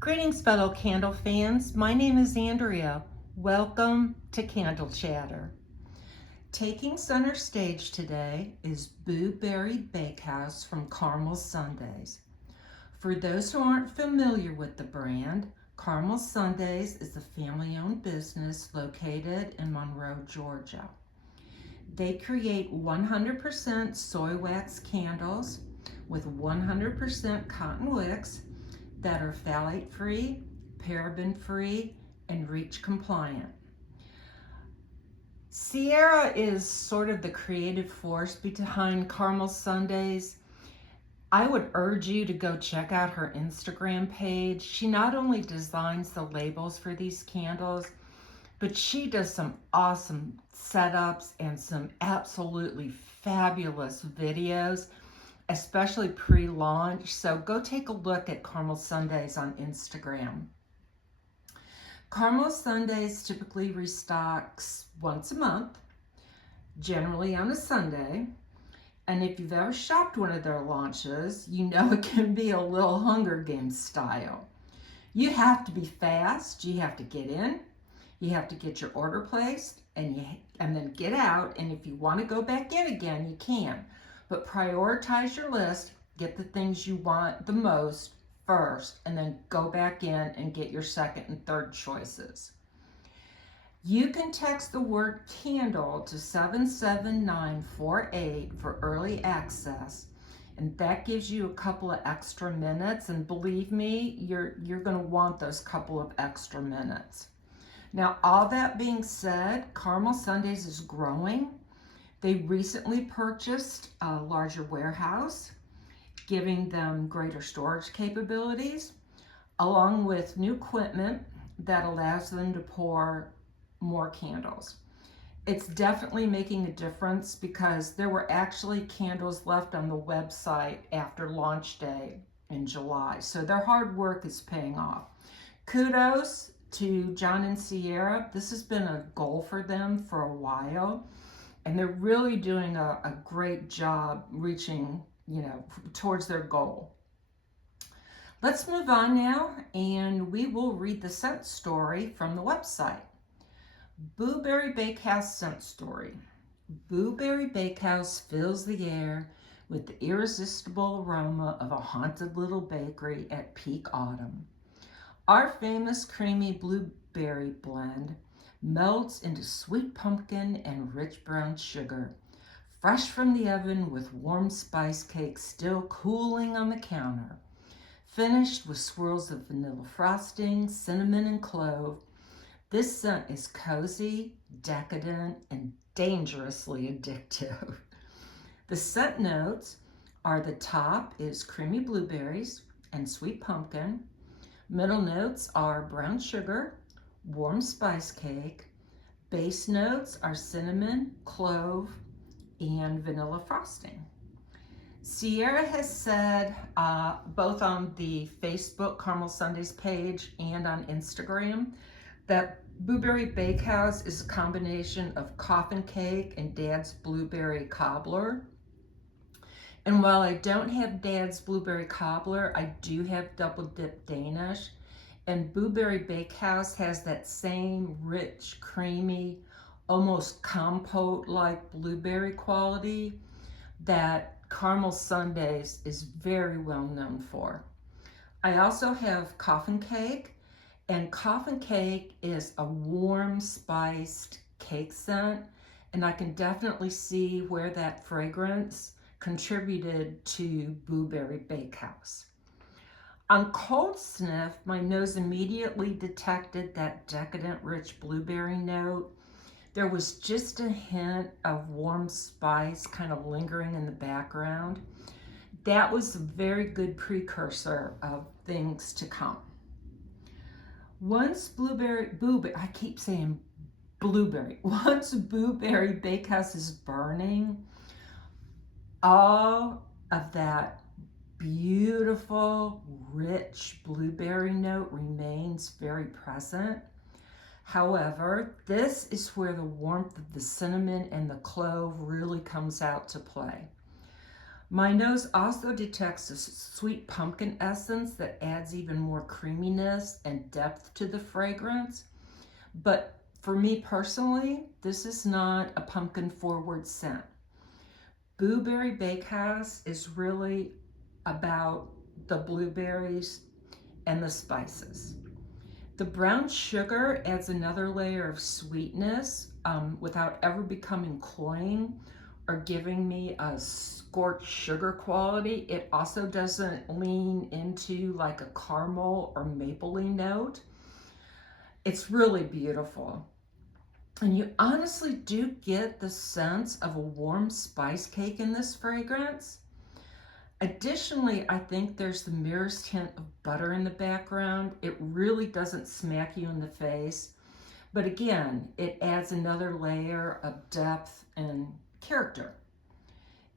Greetings, fellow candle fans. My name is Andrea. Welcome to Candle Chatter. Taking center stage today is BooBerry Bakehouse from Carmel Sundays. For those who aren't familiar with the brand, Carmel Sundays is a family-owned business located in Monroe, Georgia. They create 100% soy wax candles with 100% cotton wicks that are phthalate-free, paraben-free, and REACH compliant. Sierra is sort of the creative force behind Carmel Sundays. I would urge you to go check out her Instagram page. She not only designs the labels for these candles, but she does some awesome setups and some absolutely fabulous videos, especially pre-launch. So go take a look at Carmel Sundays on Instagram. Carmel Sundays typically restocks once a month, generally on a Sunday. And if you've ever shopped one of their launches, you know it can be a little Hunger Games style. You have to be fast, you have to get in, you have to get your order placed, and then get out. And if you want to go back in again, you can. But prioritize your list, get the things you want the most first, and then go back in and get your second and third choices. You can text the word candle to 77948 for early access, and that gives you a couple of extra minutes, and believe me, you're going to want those couple of extra minutes. Now, all that being said, Carmel Sundays is growing. They recently purchased a larger warehouse, giving them greater storage capabilities, along with new equipment that allows them to pour more candles. It's definitely making a difference because there were actually candles left on the website after launch day in July. So their hard work is paying off. Kudos to John and Sierra. This has been a goal for them for a while. And they're really doing a great job reaching, towards their goal. Let's move on now, and we will read the scent story from the website. BooBerry Bakehouse scent story. BooBerry Bakehouse fills the air with the irresistible aroma of a haunted little bakery at peak autumn. Our famous creamy blueberry blend melts into sweet pumpkin and rich brown sugar, fresh from the oven with warm spice cake still cooling on the counter, finished with swirls of vanilla frosting, cinnamon, and clove. This scent is cozy, decadent, and dangerously addictive. The scent notes are: the top is creamy blueberries and sweet pumpkin. Middle notes are brown sugar, warm spice cake. Base notes are cinnamon, clove, and vanilla frosting. Sierra has said, both on the Facebook Carmel Sundays page and on Instagram, that BooBerry Bakehouse is a combination of coffin cake and Dad's blueberry cobbler. And while I don't have Dad's blueberry cobbler, I do have double dip Danish. And BooBerry Bakehouse has that same rich, creamy, almost compote-like blueberry quality that Carmel Sundays is very well known for. I also have coffin cake, and coffin cake is a warm, spiced cake scent, and I can definitely see where that fragrance contributed to BooBerry Bakehouse. On cold sniff, my nose immediately detected that decadent, rich blueberry note. There was just a hint of warm spice kind of lingering in the background. That was a very good precursor of things to come. Once I keep saying blueberry. Once BooBerry Bakehouse is burning, all of that beautiful, rich blueberry note remains very present. However, this is where the warmth of the cinnamon and the clove really comes out to play. My nose also detects a sweet pumpkin essence that adds even more creaminess and depth to the fragrance. But for me personally, this is not a pumpkin forward scent. BooBerry Bakehouse is really about the blueberries and the spices. The brown sugar adds another layer of sweetness without ever becoming cloying or giving me a scorched sugar quality. It also doesn't lean into like a caramel or mapley note. It's really beautiful. And you honestly do get the sense of a warm spice cake in this fragrance. Additionally, I think there's the merest hint of butter in the background. It really doesn't smack you in the face. But again, it adds another layer of depth and character.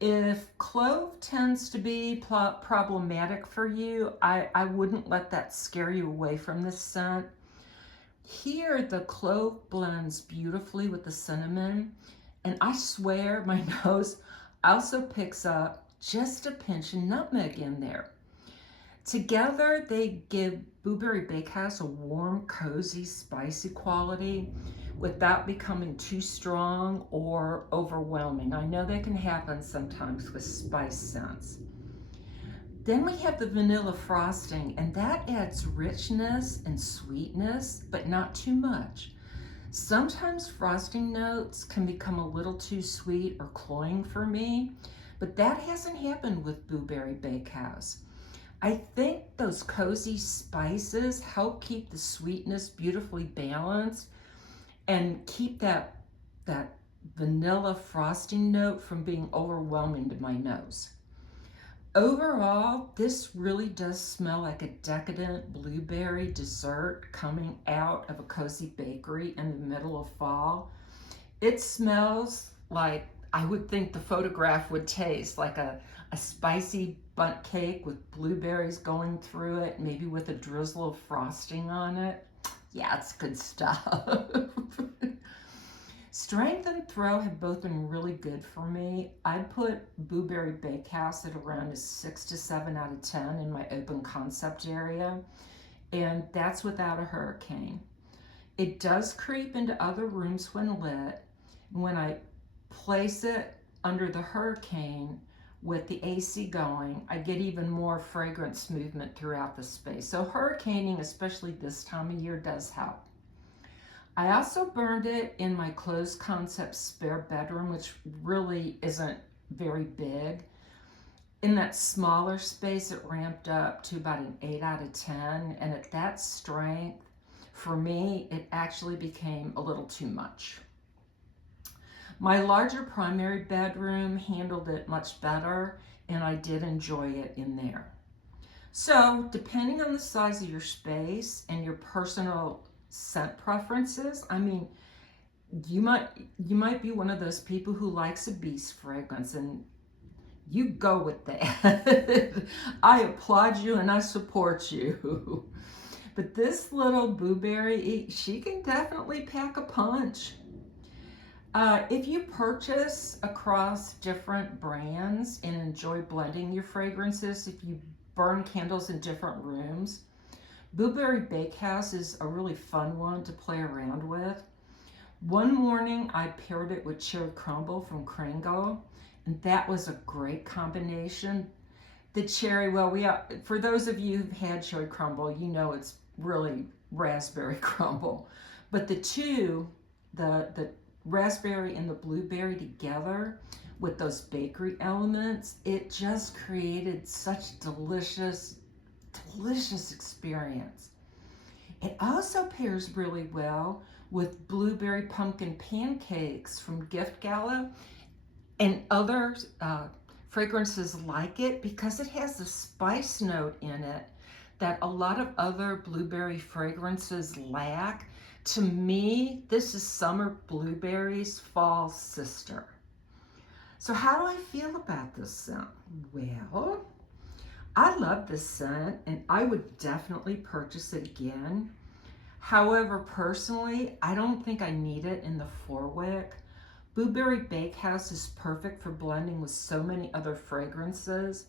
If clove tends to be problematic for you, I wouldn't let that scare you away from this scent. Here, the clove blends beautifully with the cinnamon, and I swear my nose also picks up just a pinch of nutmeg in there. Together, they give BooBerry Bakehouse a warm, cozy, spicy quality without becoming too strong or overwhelming. I know that can happen sometimes with spice scents. Then we have the vanilla frosting, and that adds richness and sweetness, but not too much. Sometimes frosting notes can become a little too sweet or cloying for me, but that hasn't happened with BooBerry Bakehouse. I think those cozy spices help keep the sweetness beautifully balanced and keep that vanilla frosting note from being overwhelming to my nose. Overall, this really does smell like a decadent blueberry dessert coming out of a cozy bakery in the middle of fall. It smells like I would think the photograph would taste, like a spicy bundt cake with blueberries going through it, maybe with a drizzle of frosting on it. Yeah, it's good stuff. Strength and throw have both been really good for me. I'd put BooBerry Bakehouse at around a 6 to 7 out of 10 in my open concept area, and that's without a hurricane. It does creep into other rooms when lit. When I place it under the hurricane with the AC going, I get even more fragrance movement throughout the space. So hurricaning, especially this time of year, does help. I also burned it in my closed concept spare bedroom, which really isn't very big. In that smaller space, it ramped up to about an 8 out of 10. And at that strength, for me, it actually became a little too much. My larger primary bedroom handled it much better, and I did enjoy it in there. So, depending on the size of your space and your personal scent preferences, I mean, you might be one of those people who likes a beast fragrance, and you go with that. I applaud you and I support you. But this little blueberry, she can definitely pack a punch. If you purchase across different brands and enjoy blending your fragrances, if you burn candles in different rooms, BooBerry Bakehouse is a really fun one to play around with. One morning I paired it with cherry crumble from Kringle, and that was a great combination. The cherry, well, for those of you who've had cherry crumble, you know it's really raspberry crumble. But the two, the raspberry and the blueberry together with those bakery elements, it just created such delicious experience. It also pairs really well with blueberry pumpkin pancakes from Gift Gala and other fragrances like it, because it has a spice note in it that a lot of other blueberry fragrances lack. To me, this is summer blueberries' fall sister. So how do I feel about this scent? Well, I love this scent and I would definitely purchase it again. However, personally, I don't think I need it in the 4-wick, BooBerry Bakehouse is perfect for blending with so many other fragrances,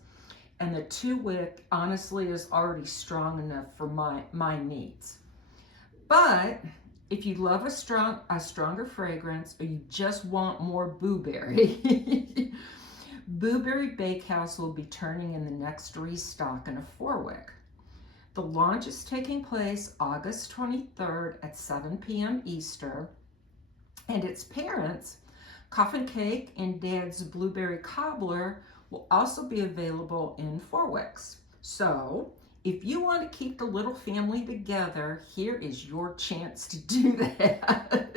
and the 2-wick honestly is already strong enough for my needs. But if you love a stronger fragrance, or you just want more BooBerry, BooBerry Bakehouse will be turning in the next restock in a 4-wick. The launch is taking place August 23rd at 7 p.m. Eastern, and its parents, Coffin Cake and Dad's Blueberry Cobbler, will also be available in 4-wicks. So, if you want to keep the little family together, here is your chance to do that.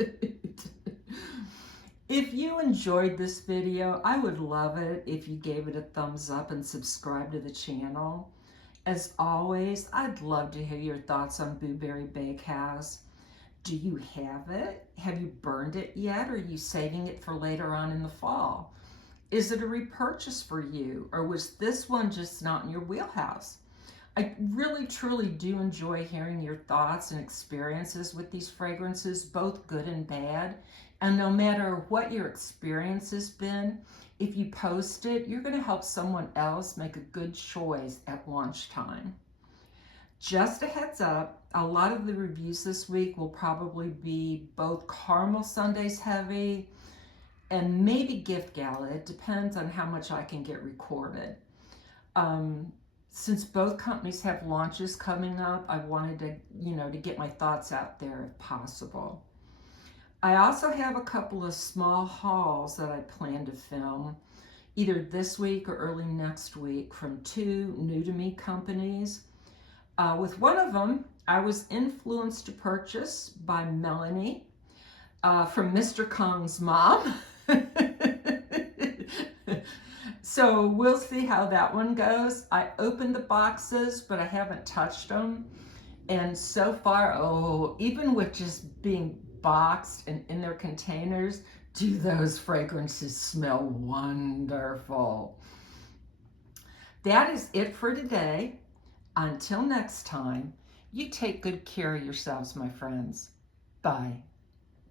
If you enjoyed this video, I would love it if you gave it a thumbs up and subscribe to the channel. As always, I'd love to hear your thoughts on BooBerry Bakehouse. Do you have it? Have you burned it yet? Or are you saving it for later on in the fall? Is it a repurchase for you? Or was this one just not in your wheelhouse? I really, truly do enjoy hearing your thoughts and experiences with these fragrances, both good and bad. And no matter what your experience has been, if you post it, you're going to help someone else make a good choice at launch time. Just a heads up, a lot of the reviews this week will probably be both caramel sundaes heavy and maybe gift gala. It depends on how much I can get recorded. Since both companies have launches coming up, I wanted to, to get my thoughts out there if possible. I also have a couple of small hauls that I plan to film either this week or early next week from 2 new to me companies. With one of them, I was influenced to purchase by Melanie from Mr. Kong's mom. So we'll see how that one goes. I opened the boxes, but I haven't touched them. And so far, even with just being boxed and in their containers, do those fragrances smell wonderful. That is it for today. Until next time, you take good care of yourselves, my friends. Bye.